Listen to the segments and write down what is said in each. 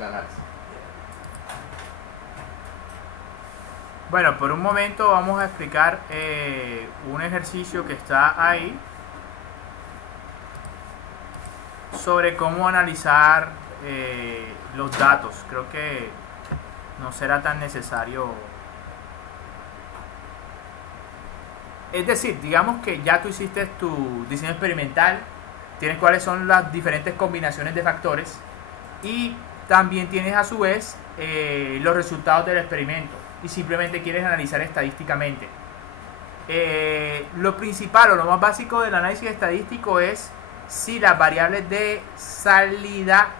el análisis. Bueno, por un momento vamos a explicar un ejercicio que está ahí sobre cómo analizar los datos. Creo que no será tan necesario. Es decir, digamos que ya tú hiciste tu diseño experimental, tienes cuáles son las diferentes combinaciones de factores y también tienes a su vez los resultados del experimento y simplemente quieres analizar estadísticamente. Lo principal o lo más básico del análisis estadístico es si las variables de salida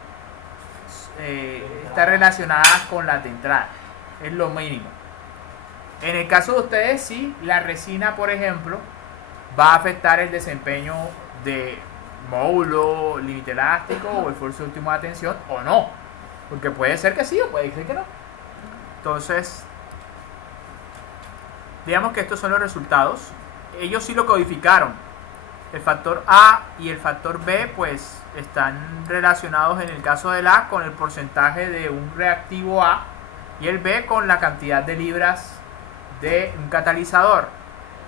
están relacionadas con las de entrada. Es lo mínimo. En el caso de ustedes, sí, la resina, por ejemplo, va a afectar el desempeño de módulo, límite elástico o esfuerzo último de atención o no. Porque puede ser que sí o puede ser que no. Entonces, digamos que estos son los resultados. Ellos sí lo codificaron. El factor A y el factor B pues están relacionados en el caso del A con el porcentaje de un reactivo A y el B con la cantidad de libras de un catalizador.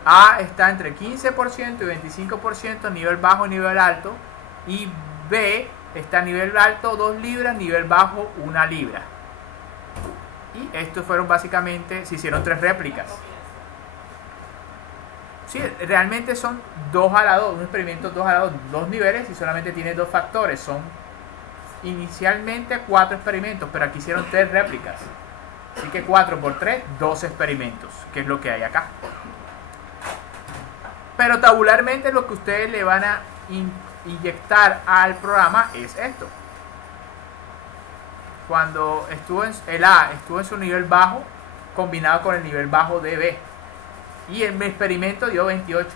A está entre 15% y 25%, nivel bajo y nivel alto, y B está a nivel alto 2 libras, nivel bajo 1 libra. Y estos fueron básicamente, se hicieron 3 réplicas. Sí, realmente son 2 a la 2, un experimento 2 a la 2, 2 niveles y solamente tiene 2 factores. Son inicialmente 4 experimentos, pero aquí hicieron 3 réplicas. Así que 4 por 3, 12 experimentos, que es lo que hay acá. Pero tabularmente lo que ustedes le van a inyectar al programa es esto. Cuando estuvo el A estuvo en su nivel bajo, combinado con el nivel bajo de B. Y el experimento dio 28.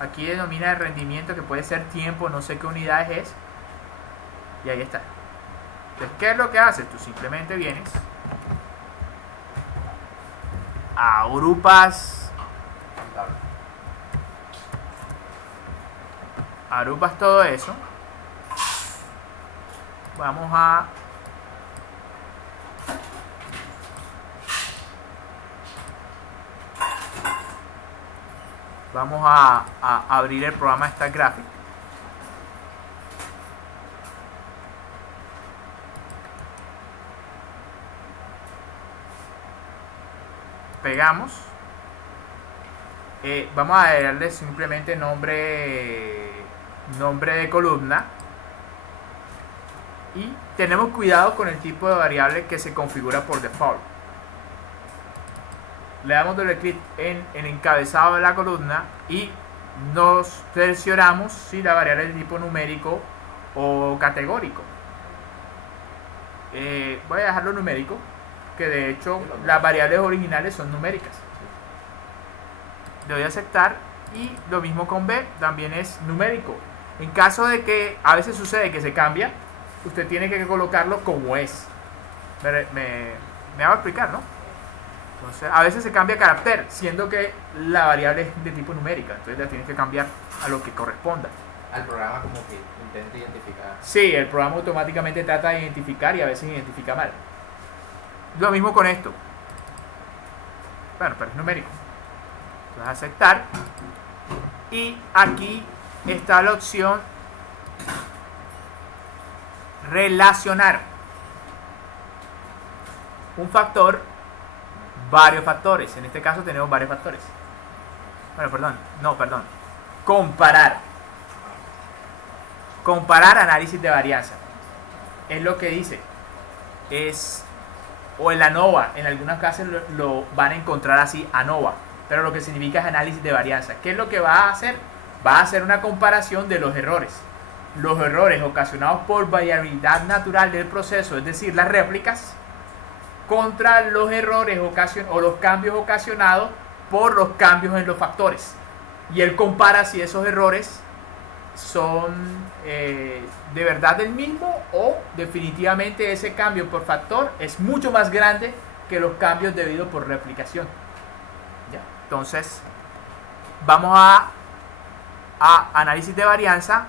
Aquí denomina el rendimiento, que puede ser tiempo, no sé qué unidades es. Y ahí está. Entonces, ¿qué es lo que haces? Tú simplemente vienes, agrupas todo eso. Vamos a abrir el programa StatGraphic. Pegamos. Vamos a darle simplemente nombre de columna. Y tenemos cuidado con el tipo de variable que se configura por default. Le damos doble clic en el encabezado de la columna y nos seleccionamos si la variable es de tipo numérico o categórico. Voy a dejarlo numérico, que de hecho las variables originales son numéricas. Le doy a aceptar y lo mismo con B, también es numérico. En caso de que a veces sucede que se cambia, usted tiene que colocarlo como es. Me hago explicar, ¿no? Entonces, a veces se cambia carácter, siendo que la variable es de tipo numérica. Entonces la tienes que cambiar a lo que corresponda. Al programa como que intenta identificar. Sí, el programa automáticamente trata de identificar y a veces identifica mal. Lo mismo con esto. Bueno, pero es numérico. Vas a aceptar. Y aquí está la opción relacionar un factor, varios factores. En este caso tenemos varios factores. Bueno, comparar análisis de varianza es lo que dice. O en la ANOVA, en algunos casos lo van a encontrar así, ANOVA, pero lo que significa es análisis de varianza. ¿Qué es lo que va a hacer? Va a hacer una comparación de los errores ocasionados por variabilidad natural del proceso, es decir, las réplicas, contra los errores o los cambios ocasionados por los cambios en los factores. Y él compara si esos errores son de verdad el mismo o definitivamente ese cambio por factor es mucho más grande que los cambios debidos por replicación. ¿Ya? Entonces, vamos a análisis de varianza.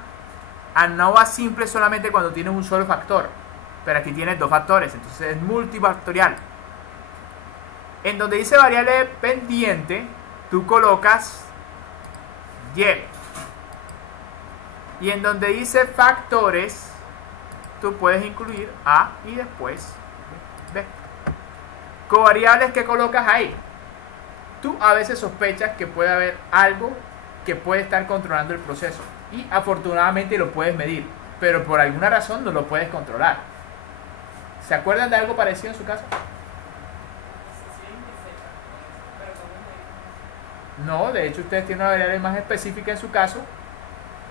ANOVA simple solamente cuando tienes un solo factor. pero aquí tienes dos factores, entonces es multifactorial. En donde dice variable dependiente, tú colocas y. Y en donde dice factores, tú puedes incluir a y después b. Covariables que colocas ahí. Tú a veces sospechas que puede haber algo que puede estar controlando el proceso y afortunadamente lo puedes medir, pero por alguna razón no lo puedes controlar. ¿Se acuerdan de algo parecido en su caso? No, de hecho ustedes tienen una variable más específica en su caso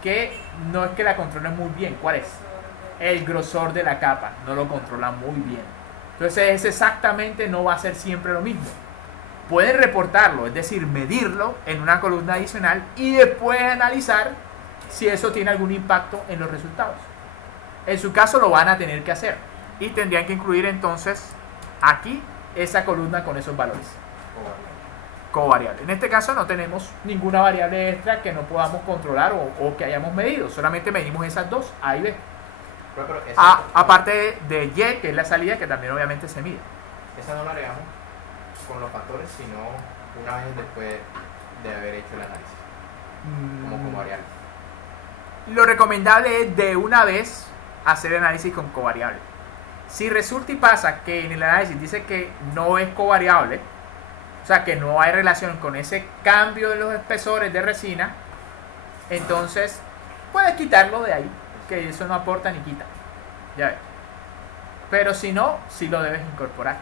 que no es que la controlen muy bien. ¿Cuál es? El grosor de la capa, no lo controlan muy bien. Entonces es exactamente, no va a ser siempre lo mismo. Pueden reportarlo, es decir, medirlo en una columna adicional y después analizar si eso tiene algún impacto en los resultados. En su caso lo van a tener que hacer y tendrían que incluir entonces aquí esa columna con esos valores. Covariable. En este caso no tenemos ninguna variable extra que no podamos controlar o que hayamos medido, solamente medimos esas dos, A y B. Pero Aparte de Y, que es la salida, que también obviamente se mide. esa no la agregamos con los factores, sino una vez después de haber hecho el análisis, como variable. Lo recomendable es de una vez hacer el análisis con covariable. Si resulta y pasa que en el análisis dice que no es covariable, o sea que no hay relación con ese cambio de los espesores de resina, entonces puedes quitarlo de ahí, que eso no aporta ni quita. Ya ves. Pero si no, sí lo debes incorporar.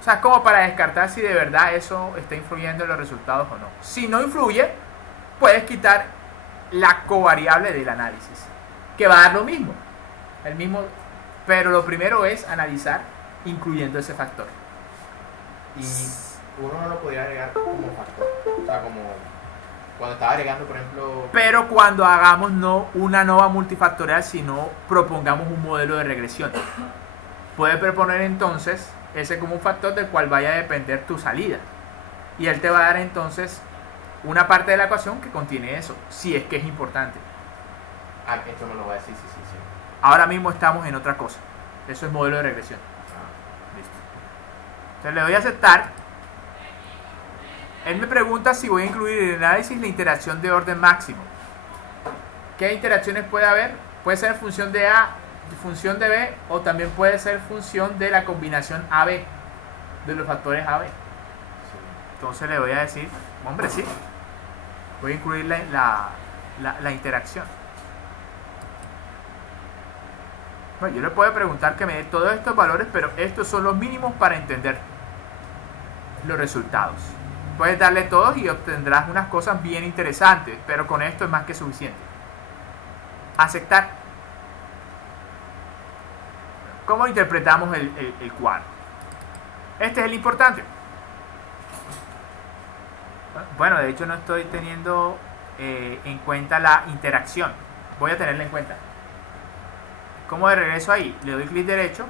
O sea, como para descartar si de verdad eso está influyendo en los resultados o no. Si no influye, puedes quitar la covariable del análisis, que va a dar lo mismo, el mismo, pero lo primero es analizar incluyendo ese factor. Y uno no lo podría agregar como factor, o sea, como cuando estaba agregando, por ejemplo. Pero cuando hagamos no una nova multifactorial, sino propongamos un modelo de regresión, puedes proponer entonces ese como un factor del cual vaya a depender tu salida, y él te va a dar entonces una parte de la ecuación que contiene eso, si es que es importante. Esto me lo va a decir, sí. Ahora mismo estamos en otra cosa, eso es modelo de regresión. Listo. Entonces le doy a aceptar. Él me pregunta si voy a incluir en el análisis la interacción de orden máximo. ¿Qué interacciones puede haber? Puede ser función de A, función de B, o también puede ser función de la combinación AB, de los factores AB. Entonces le voy a decir, hombre, sí, voy a incluir la interacción. Bueno, yo le puedo preguntar que me dé todos estos valores, pero estos son los mínimos para entender los resultados. Puedes darle todos y obtendrás unas cosas bien interesantes, pero con esto es más que suficiente. Aceptar. ¿Cómo interpretamos el cuadro? Este es el importante. Bueno, de hecho no estoy teniendo en cuenta la interacción. Voy a tenerla en cuenta. ¿Cómo de regreso ahí? Le doy clic derecho.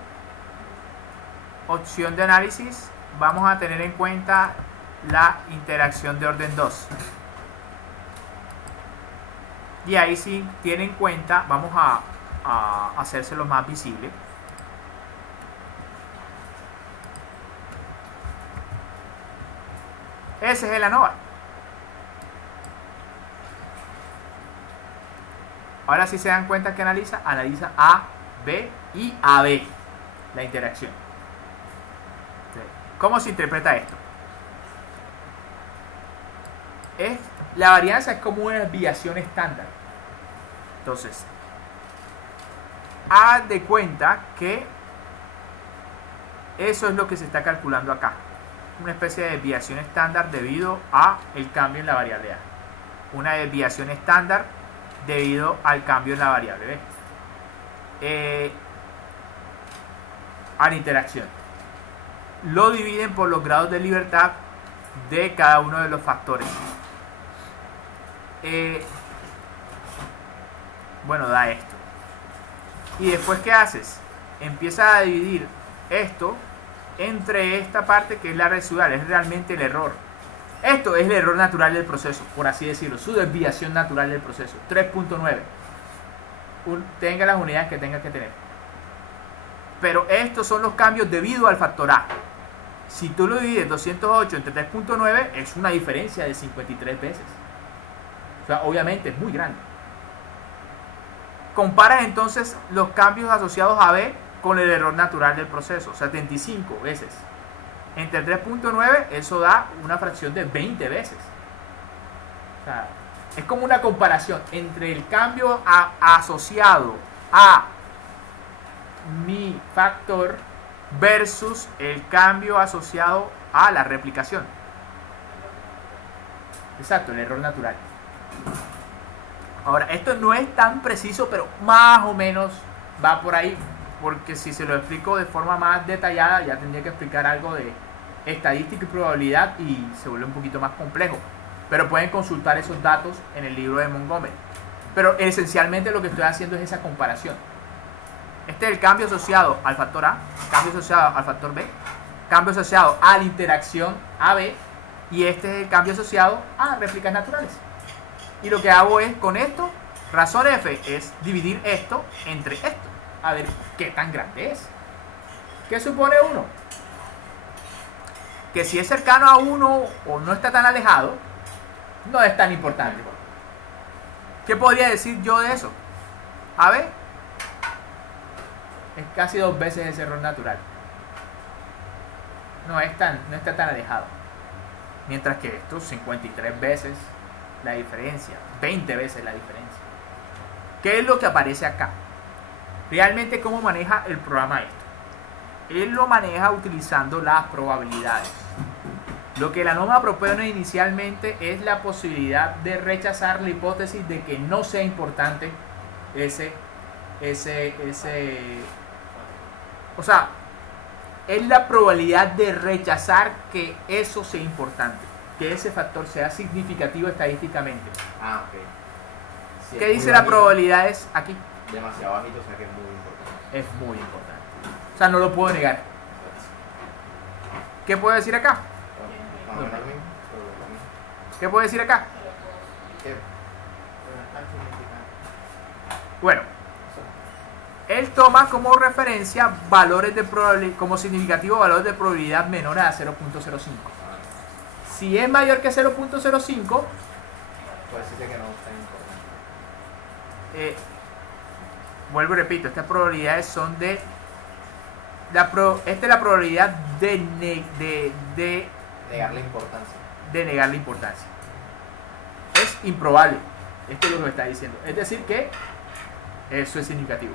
Opción de análisis. Vamos a tener en cuenta la interacción de orden 2. Y ahí sí tiene en cuenta, vamos a hacérselo más visible. Ese es el ANOVA. Ahora sí se dan cuenta que analiza A, B y AB, la interacción. ¿Cómo se interpreta esto? La varianza es como una desviación estándar. Entonces, haz de cuenta que eso es lo que se está calculando acá. Una especie de desviación estándar debido a el cambio en la variable A. Una desviación estándar debido al cambio en la variable B. A la interacción. Lo dividen por los grados de libertad de cada uno de los factores. Bueno, da esto. Y después, ¿qué haces? Empiezas a dividir esto entre esta parte que es la residual, es realmente el error. Esto es el error natural del proceso, por así decirlo, su desviación natural del proceso. 3.9. Tenga las unidades que tenga que tener. Pero estos son los cambios debido al factor A. Si tú lo divides 208 entre 3.9, es una diferencia de 53 veces. O sea, obviamente es muy grande. Comparas entonces los cambios asociados a B con el error natural del proceso, 75 veces. Entre 3.9, eso da una fracción de 20 veces. O sea, es como una comparación entre el cambio asociado a mi factor versus el cambio asociado a la replicación. Exacto, el error natural. Ahora, esto no es tan preciso, pero más o menos va por ahí, porque si se lo explico de forma más detallada, ya tendría que explicar algo de estadística y probabilidad y se vuelve un poquito más complejo. Pero pueden consultar esos datos en el libro de Montgomery. Pero esencialmente lo que estoy haciendo es esa comparación. Este es el cambio asociado al factor A, cambio asociado al factor B, cambio asociado a la interacción AB, y este es el cambio asociado a réplicas naturales. Y lo que hago es, con esto, razón F es dividir esto entre esto, a ver qué tan grande es. ¿Qué supone 1? Que si es cercano a 1 o no está tan alejado, no es tan importante. ¿Qué podría decir yo de eso? A ver, es casi 2 veces ese error natural. No está tan alejado. Mientras que esto, 53 veces la diferencia, 20 veces la diferencia. ¿Qué es lo que aparece acá? Realmente, ¿cómo maneja el programa esto? Él lo maneja utilizando las probabilidades. Lo que la norma propone inicialmente es la posibilidad de rechazar la hipótesis de que no sea importante o sea, es la probabilidad de rechazar que eso sea importante, que ese factor sea significativo estadísticamente. Ah, ok. Si ¿Qué es dice muy la bajito, probabilidad es aquí? demasiado bajito, o sea que es muy importante. Es muy importante. O sea, no lo puedo negar. ¿Qué puedo decir acá? Más o menos lo mismo, pero lo mismo. ¿Qué puedo decir acá? ¿Qué? Pero no es tan significante. Bueno, él toma como referencia valores de probabilidad, como significativo valores de probabilidad menores a 0.05. Si es mayor que 0.05, Puede decirse que no es tan importante. vuelvo y repito, estas probabilidades son de esta es la probabilidad de Negar la importancia. negar la importancia. Es improbable. Esto es lo que me está diciendo. Es decir que eso es significativo.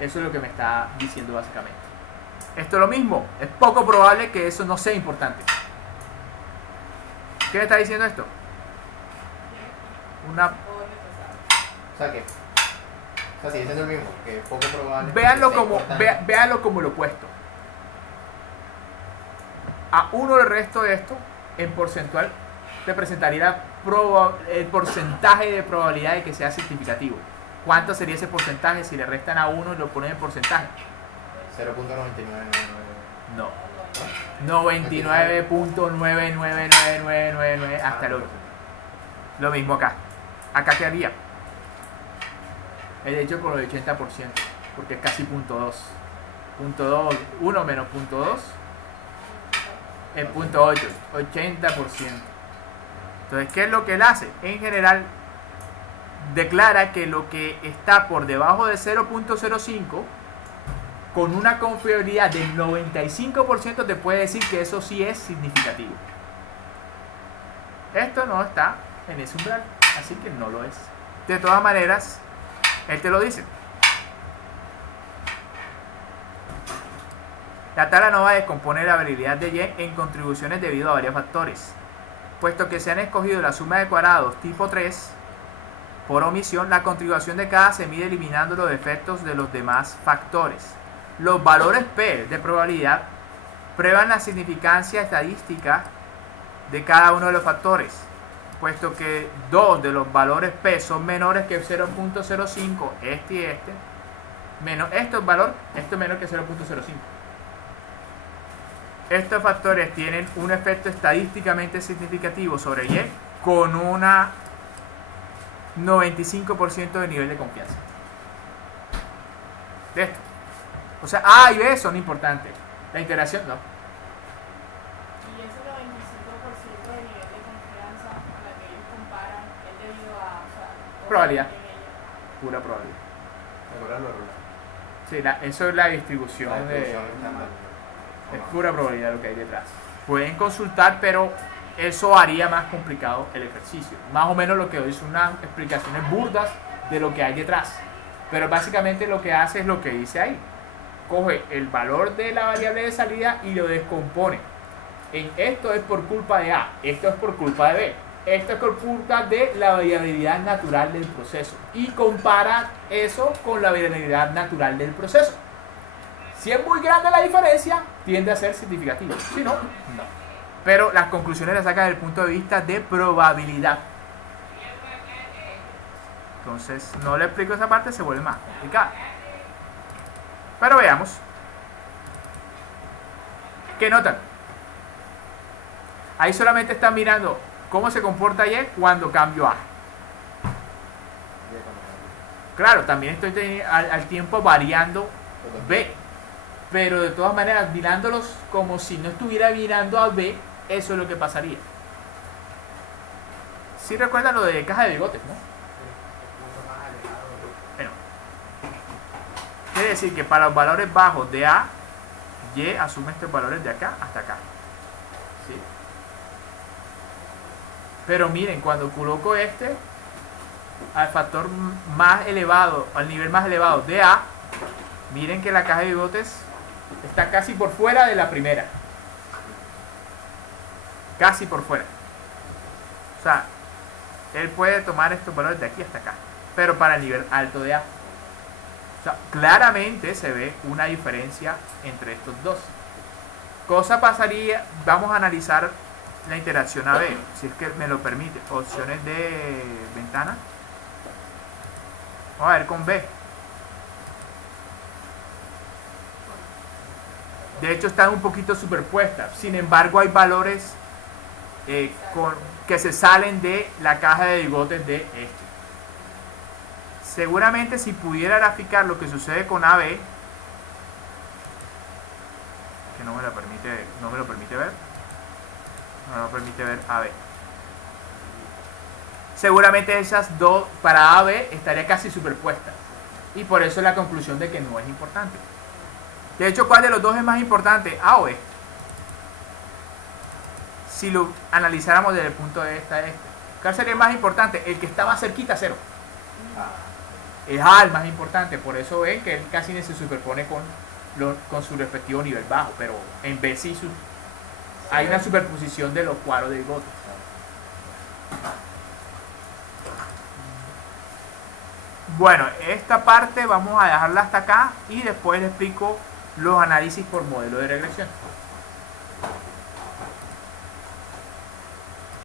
Eso es lo que me está diciendo básicamente. Esto es lo mismo. Es poco probable que eso no sea importante. ¿Qué me está diciendo esto? O sea que. O sea, sigue siendo el mismo, que es poco probable. Véanlo que sea como, importante. véanlo como lo opuesto. A uno el resto de esto, en porcentual, representaría el porcentaje de probabilidad de que sea significativo. ¿Cuánto sería ese porcentaje si le restan a uno y lo ponen en porcentaje? 0.9999. No. 99.99999 hasta el otro. Lo mismo acá. Acá qué haría. De hecho con el 80%, porque es casi 0.2. 0.2, 1 menos 0.2 es 0.8, 80%. Entonces, ¿qué es lo que él hace? En general, declara que lo que está por debajo de 0.05, con una confiabilidad del 95%, te puede decir que eso sí es significativo. Esto no está en ese umbral, así que no lo es. De todas maneras, él te lo dice. La tabla no va a descomponer la variabilidad de Y en contribuciones debido a varios factores. Puesto que se han escogido la suma de cuadrados tipo 3, por omisión, la contribución de cada se mide eliminando los efectos de los demás factores. Los valores P de probabilidad prueban la significancia estadística de cada uno de los factores, puesto que dos de los valores P son menores que 0.05, este y este, menos esto es menor que 0.05. Estos factores tienen un efecto estadísticamente significativo sobre Y con una 95% de nivel de confianza. De esto. O sea, A y B son importantes. La integración no. Y ese 95% de nivel de confianza con la que ellos comparan es debido a, o sea, Probabilidad. en ella. Pura probabilidad. Recuerda lo rural. Sí, eso es la distribución, La distribución estándar. es pura probabilidad lo que hay detrás. Pueden consultar, pero eso haría más complicado el ejercicio. Más o menos lo que doy son unas explicaciones burdas de lo que hay detrás. Pero básicamente lo que hace es lo que dice ahí. Coge el valor de la variable de salida y lo descompone. En esto es por culpa de A, esto es por culpa de B, esto es por culpa de la variabilidad natural del proceso. Y compara eso con la variabilidad natural del proceso. Si es muy grande la diferencia, tiende a ser significativo. Si no, no. Pero las conclusiones las saca desde el punto de vista de probabilidad. Entonces, no le explico esa parte, se vuelve más complicada. Pero veamos. ¿Qué notan? Ahí solamente están mirando cómo se comporta Y cuando cambio A. Claro, también estoy al tiempo variando B. Pero de todas maneras, mirándolos como si no estuviera mirando a B, eso es lo que pasaría. Sí recuerdan lo de caja de bigotes, ¿no? Bueno, quiere decir que para los valores bajos de A, Y asume estos valores de acá hasta acá. ¿Sí? Pero miren, cuando coloco este al factor más elevado, al nivel más elevado de A, miren que la caja de bigotes está casi por fuera de la primera. Casi por fuera. O sea, él puede tomar estos valores de aquí hasta acá, pero para el nivel alto de A. O sea, claramente se ve una diferencia entre estos dos. Cosa pasaría, vamos a analizar la interacción AB, si es que me lo permite. Opciones de ventana. Vamos a ver con B. De hecho están un poquito superpuestas. Sin embargo hay valores que se salen de la caja de bigotes de este. Seguramente si pudiera graficar lo que sucede con AB, que no me lo permite ver, no me lo permite ver AB. Seguramente esas dos para AB estaría casi superpuestas. Y por eso la conclusión de que no es importante. De hecho, ¿cuál de los dos es más importante? ¿A o B? Si lo analizáramos desde el punto de vista de este. ¿Cuál sería el más importante? El que está más cerquita a 0. Es A el más importante. Por eso ven que él casi ni se superpone con su respectivo nivel bajo. Pero en B sí hay una superposición de los cuadros de bigotes. Bueno, esta parte vamos a dejarla hasta acá y después les explico los análisis por modelo de regresión.